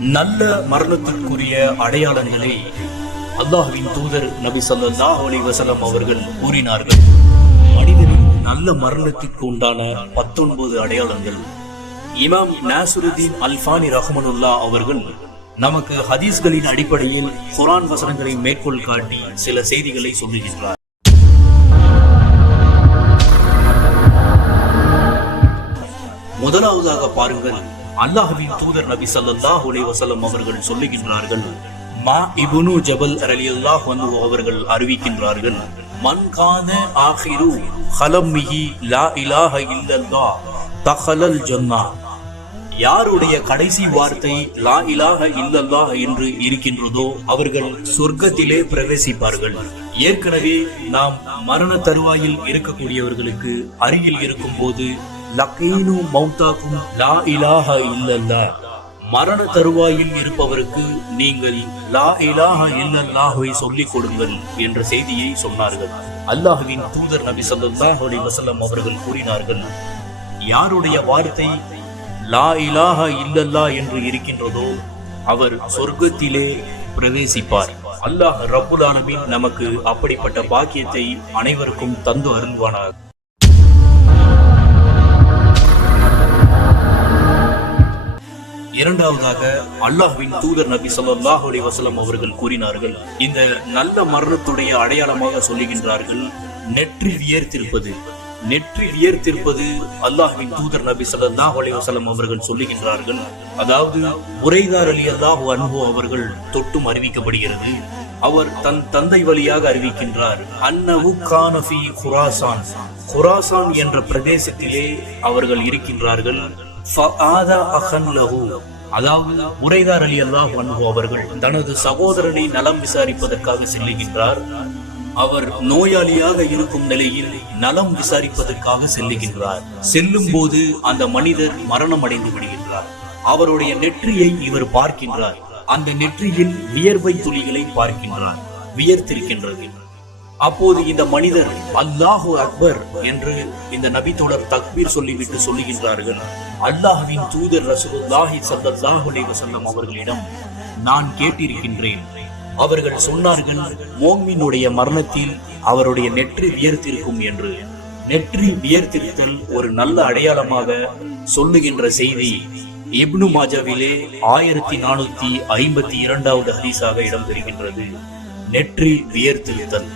நல்ல மரணத்திற்குரிய அடையாளங்களை அல்லாஹ்வின் தூதர் நபி ஸல்லல்லாஹு அலைஹி வஸல்லம் அவர்கள் கூறினார்கள். மனிதனின் நல்ல மரணத்திற்கு உண்டான 19 அடையாளங்கள். இமாம் நாசுருதீன் அல்பானி ரஹ்மனுல்லாஹ் அவர்கள் நமக்கு ஹதீஸ்களின் அடிப்படையில் குர்ஆன் வசனங்களை மேற்கோள் காட்டி சில செய்திகளை சொல்லுகின்றார். முதலாவதாக பாருங்கள், அல்லாஹ்வின் தூதர் நபி ஸல்லல்லாஹு அலைஹி வஸல்லம் அவர்கள் சொல்லுகின்றார்கள், மா இப்னு ஜபல் ரலியல்லாஹு அன்ஹு அவர்கள் அறிவிக்கின்றார்கள், மன் கான ஆகிரு ஹலம்மிஹி லா இலாஹ இல்லல்லாஹ் தஹலல் ஜன்னah. யாருடைய கடைசி வார்த்தை லா இலாஹ இல்லல்லாஹ் என்று இருக்கின்றதோ அவர்கள் சொர்க்கத்திலே பிரவேசிப்பார்கள். ஏற்கனவே நாம் மரண தருவாயில் இருக்கக்கூடியவர்களுக்கு அருகில் இருக்கும் போது லகீனு மௌதாக்கும் லா இலாஹ இல்லல்லாஹ், மரண தருவாயில் இருப்பவருக்கு நீங்கள் லா இலாஹ இல்லல்லாஹ்வை சொல்லிக் கொடுங்கள் என்ற செய்தியை சொன்னார்கள். அல்லாஹ்வின் தூதர் நபி ஸல்லல்லாஹு அலைஹி வஸல்லம் அவர்கள் கூறினார்கள், யாருடைய வார்த்தை லா இலாஹ இல்லல்லாஹ் என்று இருக்கின்றதோ அவர் சொர்க்கத்திலே பிரவேசிப்பார். அல்லாஹ் ரப்புல் ஆலமீன் நமக்கு அப்படிப்பட்ட பாக்கியத்தை அனைவருக்கும் தந்து அருள்வானாக. இரண்டாவதாக, அல்லாஹ்வின் தூதர் நபி ஸல்லல்லாஹு அலைஹி வஸல்லம் அவர்கள் கூறினார்கள், இந்த நல்ல மரணத்துடைய அடையாளமாக சொல்லுகின்றார்கள், நெற்றி வியர்த்திருப்பது. நெற்றி வியர்த்திருப்பது அல்லாஹ்வின் தூதர் நபி ஸல்லல்லாஹு அலைஹி வஸல்லம் அவர்கள் சொல்லுகின்றார்கள், அதாவது புரைதா ரலியல்லாஹு அன்ஹு அவர்கள் தொட்டும் அறிவிக்கப்படுகிறது. அவர் தன் தந்தை வழியாக அறிவிக்கின்றார், அன்னஹு கான ஃபீ குராசான், குராசான் என்ற பிரதேசத்திலே அவர்கள் இருக்கின்றார்கள். அதாவது புரைதா ரலியல்லாஹு அன்ஹு அவர்கள் தனது சகோதரனை நலம் விசாரிப்பதற்காக செல்லுகின்றார். அவர் நோயாளியாக இருக்கும் நிலையில் நலம் விசாரிப்பதற்காக செல்லுகின்றார். செல்லும் போது அந்த மனிதர் மரணம் அடைந்து விடுகின்றார். அவருடைய நெற்றியை இவர் பார்க்கின்றார். அந்த நெற்றியில் வியர்வை துளிகளை பார்க்கின்றார், வியர்த்திருக்கின்றது. அப்போது இந்த மனிதர் அல்லாஹு அக்பர் என்று இந்த நபி தோழர் தக்பீர் சொல்லிவிட்டு சொல்லுகின்றார்கள், அல்லாஹ்வின் தூதர் ரசூலுல்லாஹி ஸல்லல்லாஹு அலைஹி வஸல்லம் அவர்களிடம் நான் கேட்டிருக்கின்றேன். அவர்கள் சொன்னார்கள், மோமினுடைய மரணத்தில் அவருடைய நெற்றி வியர்த்திருக்கும் என்று. நெற்றி வியர்த்திருத்தல் ஒரு நல்ல அடையாளமாக சொல்லுகின்ற செய்தி இப்னு மாஜாவிலே 1452வது ஹதீஸாக இடம்பெறுகின்றது. நெற்றி வியர்த்திருத்தல்.